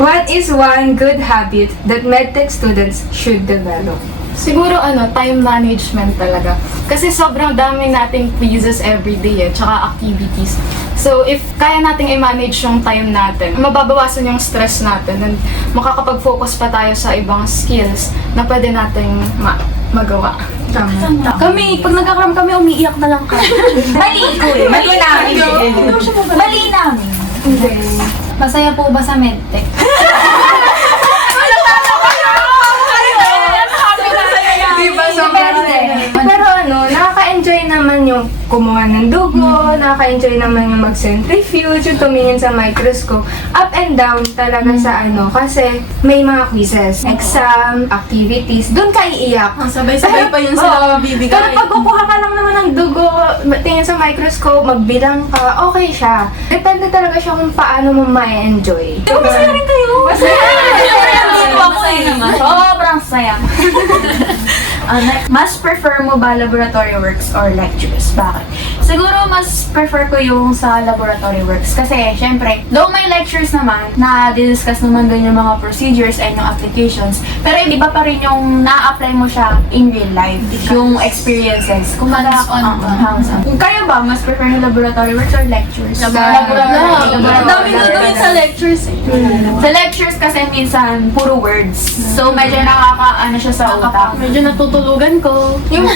What is one good habit that medtech students should develop? Siguro time management talaga. Kasi sobrang dami nating quizzes everyday tsaka activities. So if kaya nating i-manage yung time natin, mababawasan yung stress natin and makakapag-focus pa tayo sa ibang skills na pwede nating magawa. Tama. Kami, pag nagkakaram kami, umiiyak na lang kami. Mali ko eh. Mali namin. Mali namin. Okay. Masaya po ba sa medtech? Diba, pero nakaka-enjoy naman yung kumuha ng dugo, nakaka-enjoy naman yung mag-centrifuge, yung tumingin sa microscope. Up and down talaga sa kasi may mga quizzes, exam, activities, doon ka iiyak. Sabay-sabay pa yun sila mabibigay. Pero pag kukuha ka lang naman ng dugo, tingin sa microscope, magbilang ka, okay siya. Depende talaga siya kung paano mo ma-enjoy. Pero masaya rin kayo. Masaya! Masaya naman. Sobrang saya. Mas prefer mo ba laboratory works or lectures? Bakit? Siguro mas prefer ko yung sa laboratory works kasi syempre, though may lectures naman, na-discuss naman dun yung mga procedures and yung applications, pero iba pa rin yung na-apply mo siya in real life, yung experiences. Kung Hands-on ba? hands-on. Kayo ba, mas prefer yung laboratory works or lectures? Laboratory. Ang dami gagawin sa lectures eh. Sa lectures kasi minsan puro words. So medyo nakaka siya sa utak. Medyo natutulugan ko. Yung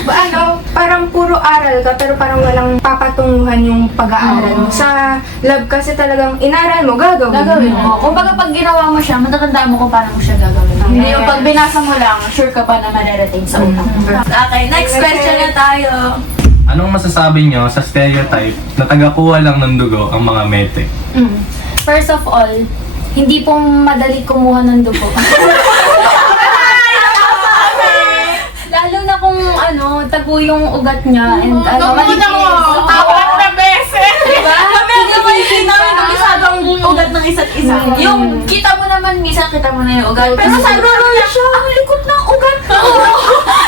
parang puro aral ka pero parang walang papatunguhan yung pag-aaral mo. Sa lab kasi talagang inaral mo, gagawin mo. Kung baga pag ginawa mo siya, matatandaan mo kung paano mo siya gagawin. Hindi yung pag binasa mo lang, sure ka pa na ma-retain sa utak. Okay, next question na tayo. Anong masasabi nyo sa stereotype na tagakuha lang ng dugo ang mga medtech? First of all, hindi po madali kumuha ng dugo. Lalo na kung tago yung ugat niya and Apat na beses! Diba? Kami ang nakikita namin kabisadong ugat ng isa't isa. Yung kita mo naman, minsan kita mo na yung ugat. Pero sa roll siya, ang likot ng ugat ko.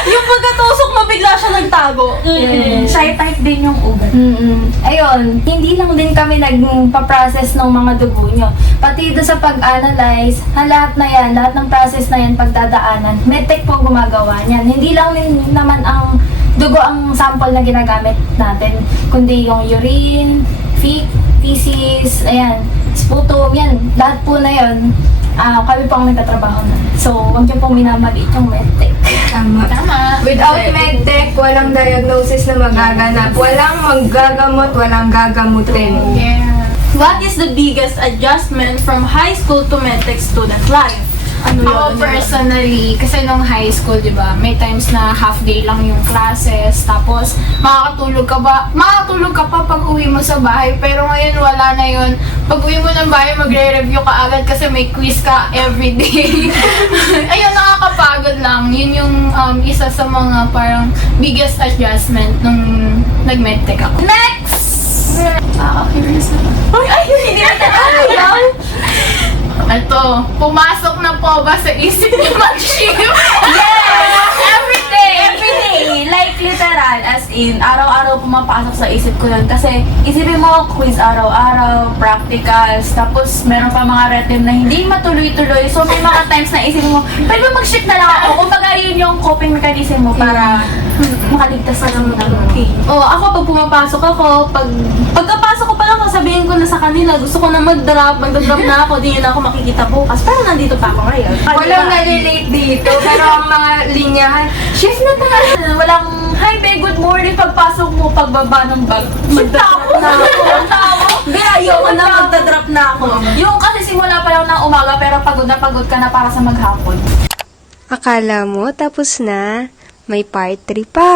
Yung pagkatusok mo, bigla siya nagtago. Shy type din yung ugat. Ayun, hindi lang din kami nagpa-process ng mga dugo nyo. Pati doon sa pag-analyze, lahat na yan, lahat ng process na yan, pagdadaanan, medtech po gumagawa niyan. Hindi lang din naman ang dugo ang sample na ginagamit natin, kundi yung urine, feces, ayan, sputum, yan, lahat po na yun. Kami po ang nagtatrabaho na. So, huwag niyo pong minamaliit yung medtech. Tama. Without medtech, walang diagnosis na magaganap. Walang maggagamot, walang gagamutin. What is the biggest adjustment from high school to medtech student life? Ako personally, kasi nung high school, di ba, may times na half day lang yung classes, tapos makakatulog ka pa pag uwi mo sa bahay, pero ngayon wala na yun. Pag uwi mo ng bahay, magre-review ka agad kasi may quiz ka everyday. Ayun, nakakapagod lang. Yun yung isa sa mga parang biggest adjustment nung nag-medtech ako. Next! Curious na. Hindi natin alam. Ito, pumasok na po ba sa isip ni mag-ship? Yes! Every day! Like literal, as in, araw-araw pumapasok sa isip ko yun. Kasi isipin mo, quiz araw-araw, practicals, tapos meron pa mga retem na hindi matuloy-tuloy. So may mga times na isipin mo, pwede ba mag-ship na lang ako? Kumbaga yun yung coping mechanism mo para makaligtas ka naman ng Ako pag pumapasok ako, pagkapasok ko pa lang, sabihin ko na sa kanila, gusto ko na magdrop na ako, di yun ako makikita bukas. Pero nandito pa ako ngayon. Walang nalilate dito, pero ang mga linyahan, shift na tayo. Walang, hi be, good morning, pagpasok mo, pagbaba ng bag. Magdrop na ako. Ayoko na, magdadrop na ako. Yung kasi simula pa lang ng umaga, pero pagod ka na para sa maghapon. Akala mo tapos na? May part 3 pa!